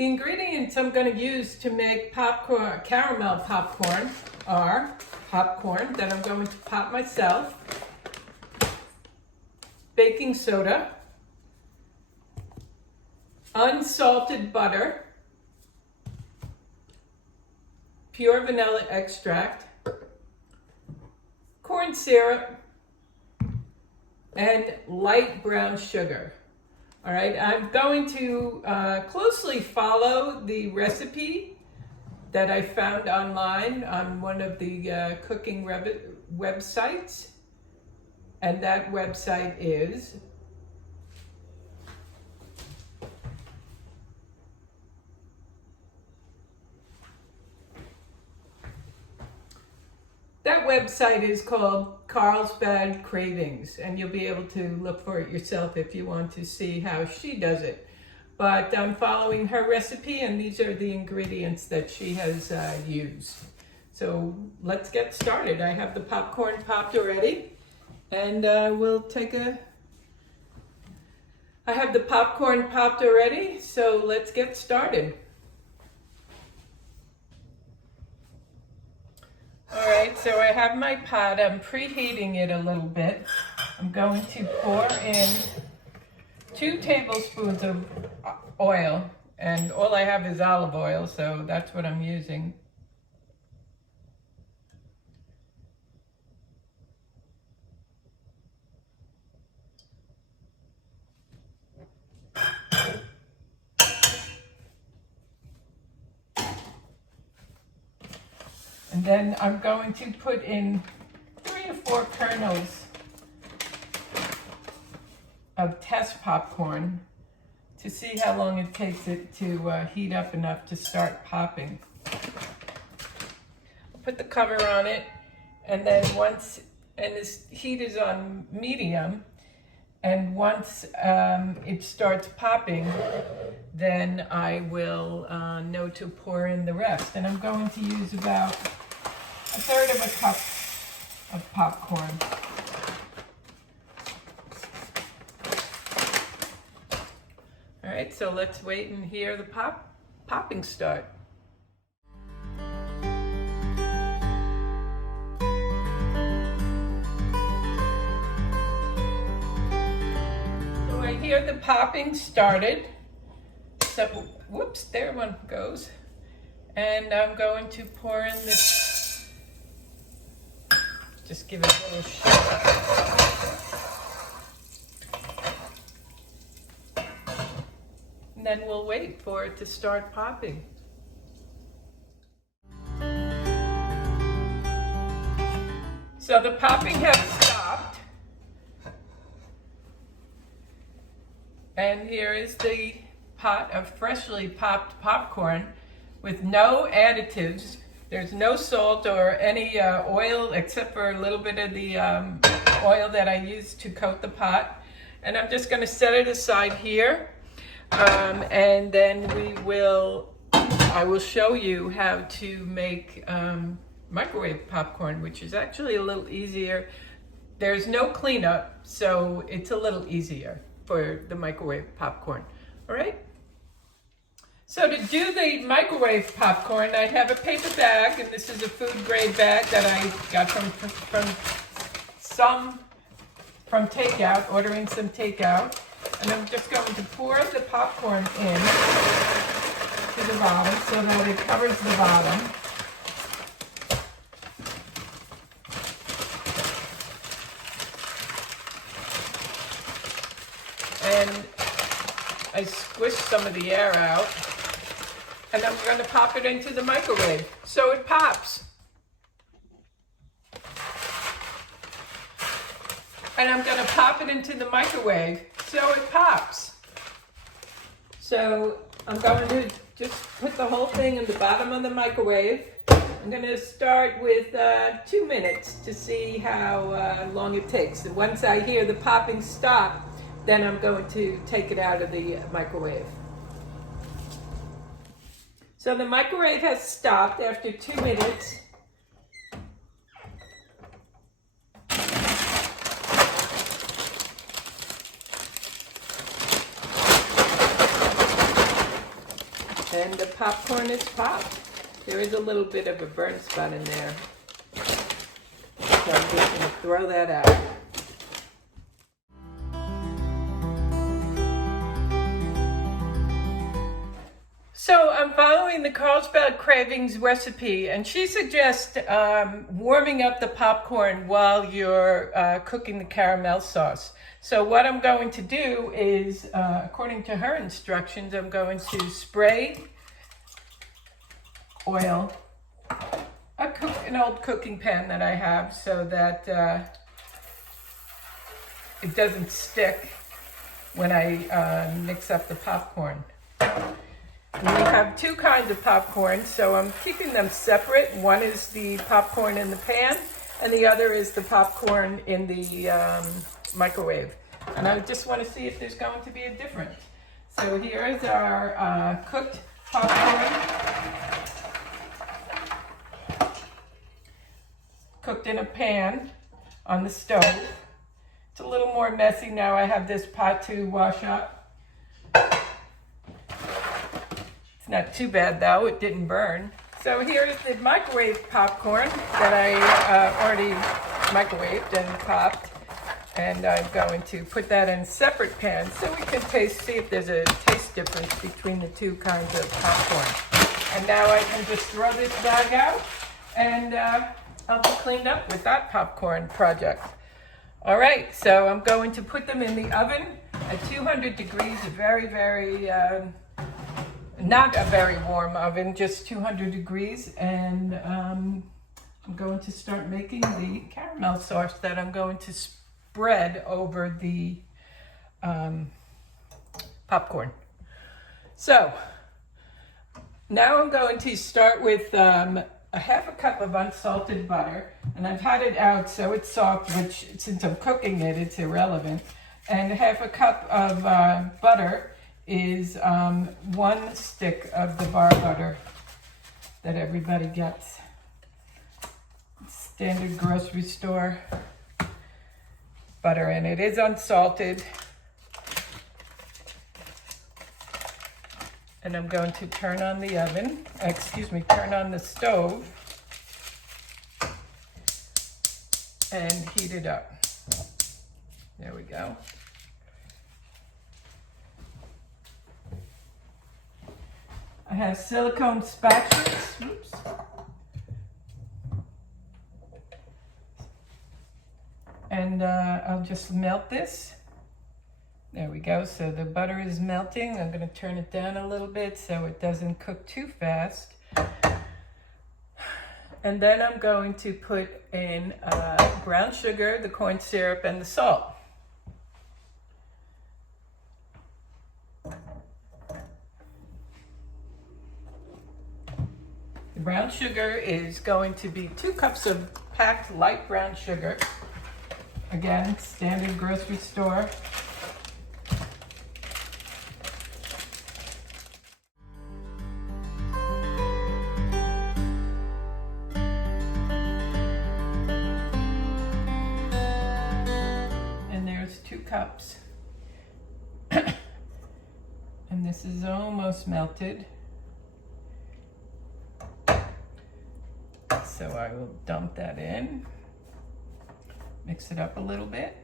The ingredients I'm going to use to make popcorn, caramel popcorn, are popcorn that I'm going to pop myself, baking soda, unsalted butter, pure vanilla extract, corn syrup, and light brown sugar. All right, I'm going to closely follow the recipe that I found online on one of the cooking websites, and that website is called Carlsbad Cravings, and you'll be able to look for it yourself if you want to see how she does it. But I'm following her recipe, and these are the ingredients that she has used. So let's get started. I have the popcorn popped already, and we'll take a... I have the popcorn popped already, so let's get started. All right, so I have my pot. I'm preheating it a little bit. I'm going to pour in 2 tablespoons of oil, and all I have is olive oil, so that's what I'm using. And then I'm going to put in 3 to 4 kernels of test popcorn to see how long it takes it to heat up enough to start popping. I'll put the cover on it, and then this heat is on medium, and once it starts popping, then I will know to pour in the rest. And I'm going to use about 1/3 of a cup of popcorn. All right, so let's wait and hear the popping start. So I hear the popping started. So, whoops, there one goes. And I'm going to pour in this. Just give it a little shake. And then we'll wait for it to start popping. So the popping has stopped. And here is the pot of freshly popped popcorn with no additives. There's no salt or any oil except for a little bit of the oil that I used to coat the pot. And I'm just going to set it aside here. And then I will show you how to make microwave popcorn, which is actually a little easier. There's no cleanup, so it's a little easier for the microwave popcorn. All right? So to do the microwave popcorn, I have a paper bag, and this is a food grade bag that I got from takeout, ordering some takeout. And I'm just going to pour the popcorn in to the bottom so that it covers the bottom. And I squish some of the air out. And I'm going to pop it into the microwave so it pops. And I'm going to pop it into the microwave so it pops. So I'm going to just put the whole thing in the bottom of the microwave. I'm going to start with 2 minutes to see how long it takes. And once I hear the popping stop, then I'm going to take it out of the microwave. So the microwave has stopped after 2 minutes. And the popcorn is popped. There is a little bit of a burn spot in there. So I'm just going to throw that out. So I'm following the Carlsbad Cravings recipe, and she suggests warming up the popcorn while you're cooking the caramel sauce. So what I'm going to do is, according to her instructions, I'm going to spray oil, an old cooking pan that I have, so that it doesn't stick when I mix up the popcorn. We have two kinds of popcorn, so I'm keeping them separate. One is the popcorn in the pan, and the other is the popcorn in the microwave. And I just want to see if there's going to be a difference. So here is our cooked popcorn. Cooked in a pan on the stove. It's a little more messy now. I have this pot to wash up. Not too bad though, it didn't burn. So here's the microwave popcorn that I already microwaved and popped. And I'm going to put that in separate pans so we can see if there's a taste difference between the two kinds of popcorn. And now I can just throw this bag out and I'll be cleaned up with that popcorn project. All right, so I'm going to put them in the oven at 200 degrees, not a very warm oven, just 200 degrees, and I'm going to start making the caramel sauce that I'm going to spread over the popcorn. So now I'm going to start with a half a cup of unsalted butter, and I've had it out so it's soft, which since I'm cooking it, it's irrelevant. And half a cup of butter is 1 stick of the bar butter that everybody gets. Standard grocery store butter, and it is unsalted. And I'm going to turn on the turn on the stove and heat it up. There we go. I have silicone spatulas. Oops. And I'll just melt this. There we go. So the butter is melting. I'm going to turn it down a little bit so it doesn't cook too fast. And then I'm going to put in brown sugar, the corn syrup, and the salt. Brown sugar is going to be 2 cups of packed light brown sugar. Again, standard grocery store. And there's 2 cups. And this is almost melted. So I will dump that in, mix it up a little bit.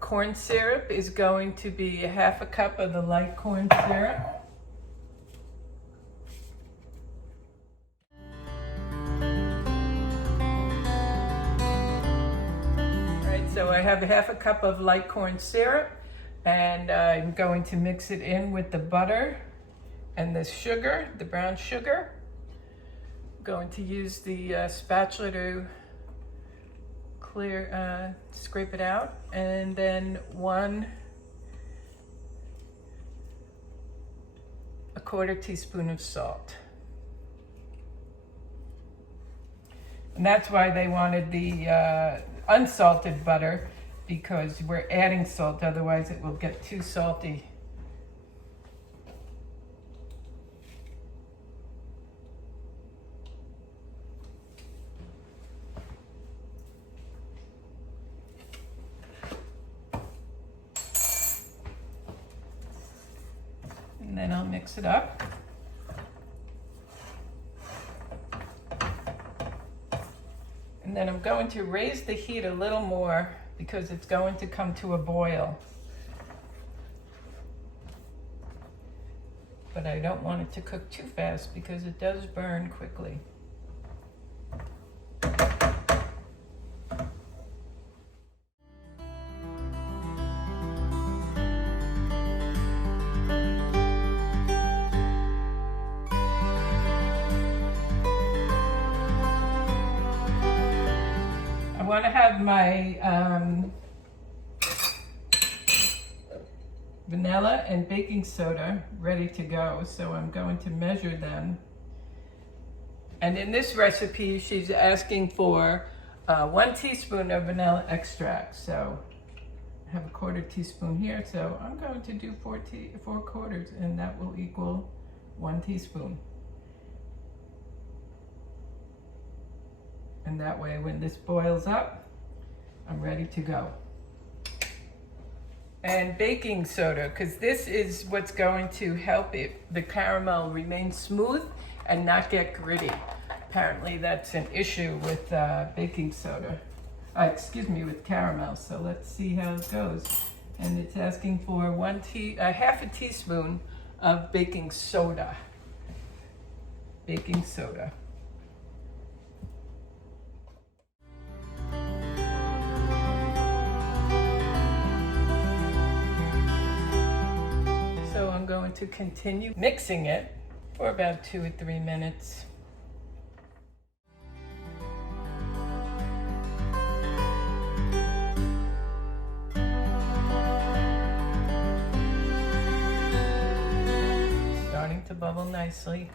Corn syrup is going to be half a cup of the light corn syrup. All right, so I have half a cup of light corn syrup. And I'm going to mix it in with the butter and the sugar, the brown sugar. I'm going to use the spatula to scrape it out. And then 1/4 teaspoon of salt. And that's why they wanted the unsalted butter, because we're adding salt, otherwise it will get too salty. mix it up. And then I'm going to raise the heat a little more because it's going to come to a boil. But I don't want it to cook too fast because it does burn quickly. I want to have my vanilla and baking soda ready to go, so I'm going to measure them. And in this recipe, she's asking for 1 teaspoon of vanilla extract. So I have a 1/4 teaspoon here, so I'm going to do 4 quarters, and that will equal 1 teaspoon. And that way, when this boils up, I'm ready to go. And baking soda, because this is what's going to help the caramel remain smooth and not get gritty. Apparently that's an issue with baking soda. With caramel. So let's see how it goes. And it's asking for half a teaspoon of baking soda. Baking soda. So I'm going to continue mixing it for about 2 or 3 minutes. Starting to bubble nicely.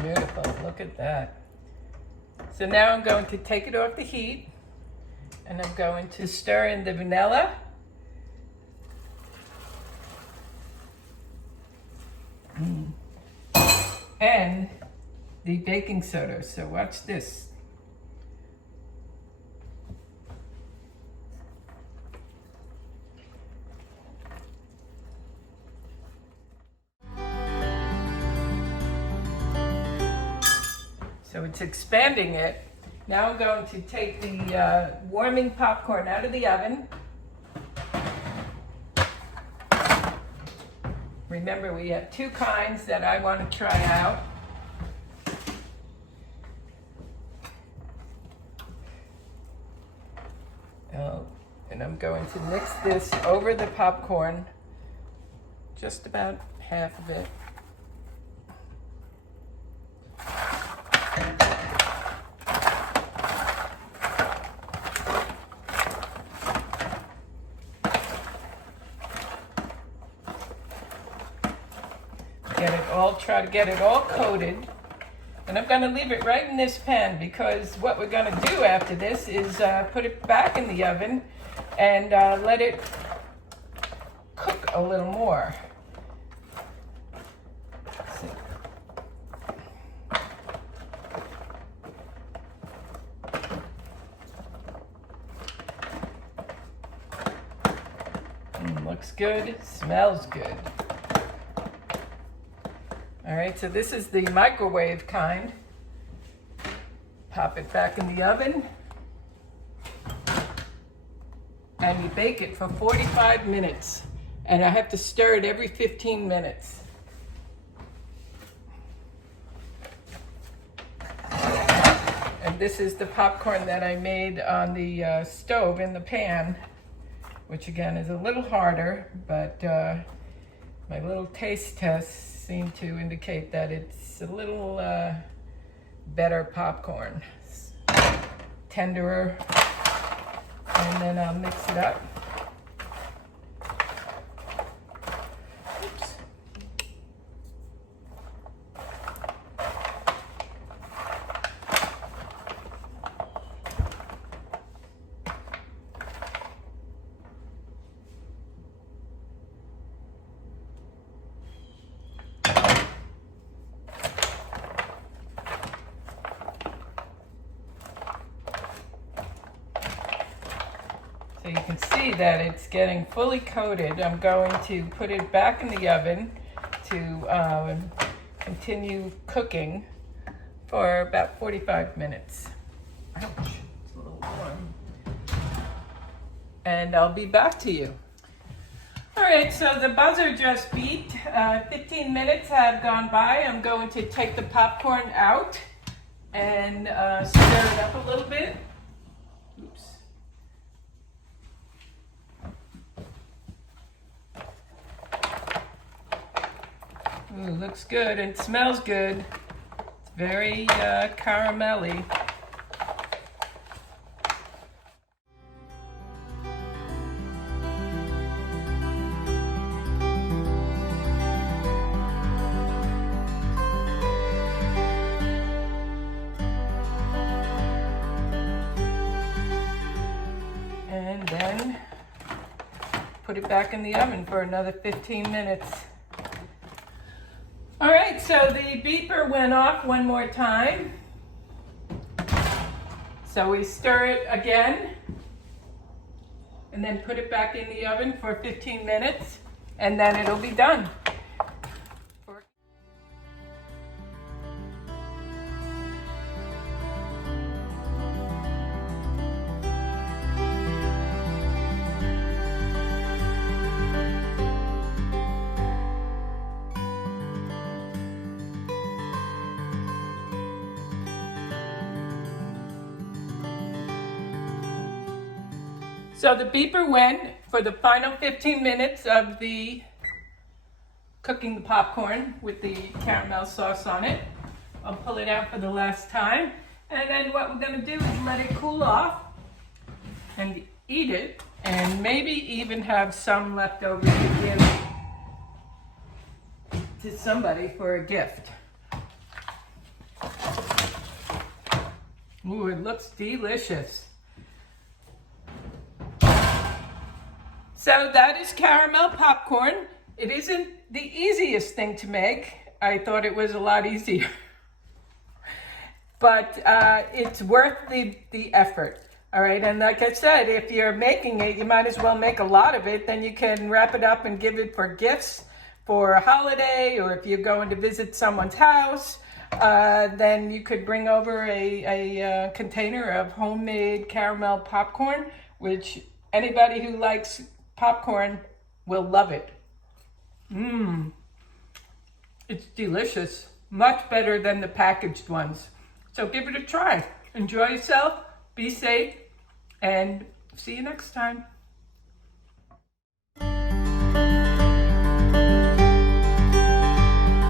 Beautiful, look at that. So now I'm going to take it off the heat and I'm going to stir in the vanilla. And the baking soda. So watch this. So it's expanding it. Now I'm going to take the warming popcorn out of the oven. Remember, we have 2 kinds that I want to try out. And I'm going to mix this over the popcorn, just about half of it. Try to get it all coated. And I'm going to leave it right in this pan because what we're going to do after this is put it back in the oven and let it cook a little more. Looks good, smells good. All right, so this is the microwave kind. Pop it back in the oven. And you bake it for 45 minutes. And I have to stir it every 15 minutes. And this is the popcorn that I made on the stove in the pan, which again is a little harder, but my little taste tests seem to indicate that it's a little better popcorn, tenderer. And then I'll mix it up. Oops. So you can see that it's getting fully coated. I'm going to put it back in the oven to continue cooking for about 45 minutes. Ouch, it's a little warm. And I'll be back to you. All right, so the buzzer just beat. 15 minutes have gone by. I'm going to take the popcorn out and stir it up a little bit. Oops. Ooh, looks good and smells good. It's very caramelly. And then put it back in the oven for another 15 minutes. All right, so the beeper went off one more time. So we stir it again and then put it back in the oven for 15 minutes and then it'll be done. So the beeper went for the final 15 minutes of the cooking the popcorn with the caramel sauce on it. I'll pull it out for the last time. And then what we're gonna do is let it cool off and eat it, and maybe even have some left over to give to somebody for a gift. Ooh, it looks delicious. So that is caramel popcorn. It isn't the easiest thing to make. I thought it was a lot easier. But it's worth the effort. All right, and like I said, if you're making it, you might as well make a lot of it. Then you can wrap it up and give it for gifts for a holiday, or if you're going to visit someone's house, then you could bring over a container of homemade caramel popcorn, which anybody who likes popcorn will love it. It's delicious. Much better than the packaged ones. So give it a try. Enjoy yourself, be safe, and see you next time.